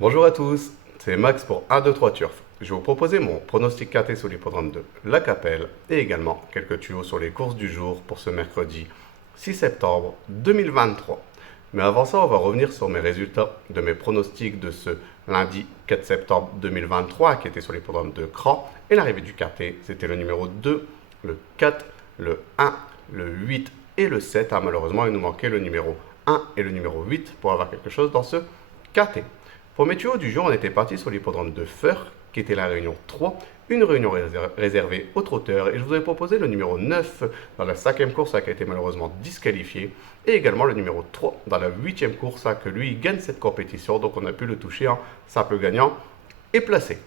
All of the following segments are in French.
Bonjour à tous, c'est Max pour 1, 2, 3 Turf. Je vais vous proposer mon pronostic quarté sur l'hippodrome de La Capelle et également quelques tuyaux sur les courses du jour pour ce mercredi 6 septembre 2023. Mais avant ça, on va revenir sur mes résultats de mes pronostics de ce lundi 4 septembre 2023 qui était sur l'hippodrome de Cran. Et l'arrivée du quarté, c'était le numéro 2, le 4, le 1, le 8 et le 7. Malheureusement, il nous manquait le numéro 1 et le numéro 8 pour avoir quelque chose dans ce quarté. Pour mes tuyaux du jour, on était parti sur l'hippodrome de Feur, qui était la réunion 3, une réunion réservée aux trotteurs, et je vous avais proposé le numéro 9 dans la 5e course, qui a été malheureusement disqualifié, et également le numéro 3 dans la 8e course, que lui gagne cette compétition, donc on a pu le toucher en simple gagnant et placé.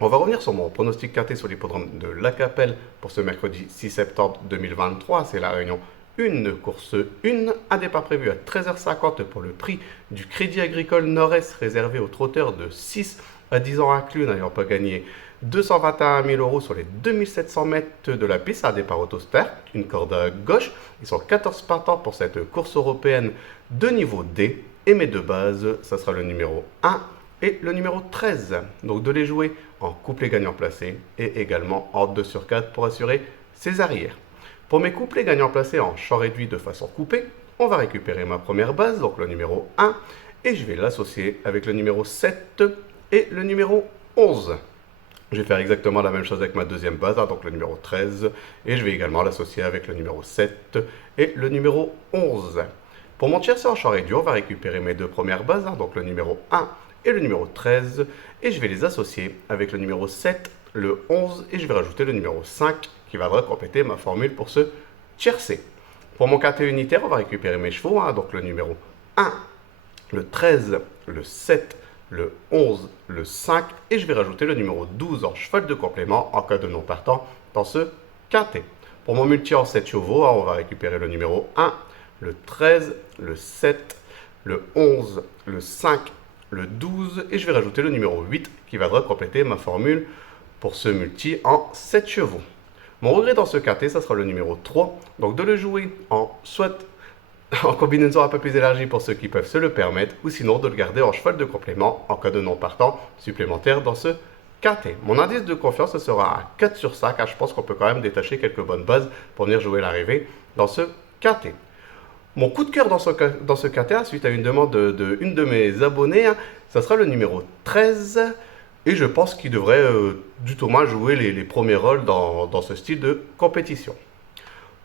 On va revenir sur mon pronostic quarté sur l'hippodrome de La Capelle pour ce mercredi 6 septembre 2023, c'est la réunion une course 1, un départ prévu à 13h50 pour le prix du Crédit Agricole Nord-Est réservé aux trotteurs de 6 à 10 ans inclus n'ayant pas gagné 221 000 euros sur les 2700 mètres de la piste à départ autostart, une corde à gauche. Ils sont 14 partants pour cette course européenne de niveau D et mes deux bases, ça sera le numéro 1 et le numéro 13. Donc de les jouer en couplet gagnant placé et également en 2 sur 4 pour assurer ses arrières. Pour mes couplets gagnants placés en champ réduit de façon coupée, on va récupérer ma première base, donc le numéro 1, et je vais l'associer avec le numéro 7 et le numéro 11. Je vais faire exactement la même chose avec ma deuxième base, donc le numéro 13, et je vais également l'associer avec le numéro 7 et le numéro 11. Pour mon tiercé en champ réduit, on va récupérer mes deux premières bases, donc le numéro 1 et le numéro 13, et je vais les associer avec le numéro 7, le 11, et je vais rajouter le numéro 5 qui va compléter ma formule pour ce tiercé. Pour mon quartier unitaire, on va récupérer mes chevaux, donc le numéro 1, le 13, le 7, le 11, le 5, et je vais rajouter le numéro 12 en cheval de complément en cas de non partant dans ce quintet. Pour mon multi en 7 chevaux, on va récupérer le numéro 1, le 13, le 7, le 11, le 5, le 12, et je vais rajouter le numéro 8 qui va compléter ma formule pour ce multi en 7 chevaux. Mon regret dans ce quartet, ça sera le numéro 3, donc de le jouer soit en combinaison un peu plus élargie pour ceux qui peuvent se le permettre, ou sinon de le garder en cheval de complément en cas de non partant supplémentaire dans ce quartet. Mon indice de confiance ce sera à 4 sur 5, je pense qu'on peut quand même détacher quelques bonnes bases pour venir jouer l'arrivée dans ce quartet. Mon coup de cœur dans ce quartet, suite à une demande d'une de mes abonnés, ça sera le numéro 13. Et je pense qu'il devrait du tout mal jouer les premiers rôles dans ce style de compétition.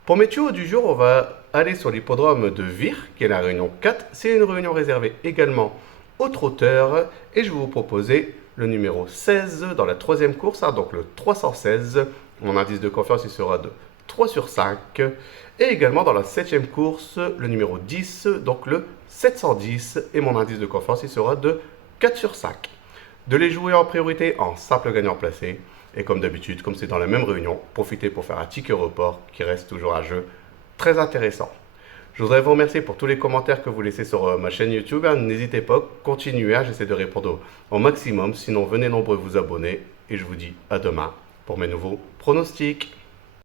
Pour mes tuyaux du jour, on va aller sur l'hippodrome de Vire, qui est la réunion 4. C'est une réunion réservée également aux trotteurs. Et je vais vous proposer le numéro 16 dans la 3e course, donc le 316. Mon indice de confiance, il sera de 3 sur 5. Et également dans la 7e course, le numéro 10, donc le 710. Et mon indice de confiance, il sera de 4 sur 5. De les jouer en priorité en simple gagnant placé. Et comme d'habitude, comme c'est dans la même réunion, profitez pour faire un ticket report qui reste toujours un jeu très intéressant. Je voudrais vous remercier pour tous les commentaires que vous laissez sur ma chaîne YouTube. N'hésitez pas, continuez, j'essaie de répondre au maximum. Sinon, venez nombreux vous abonner. Et je vous dis à demain pour mes nouveaux pronostics.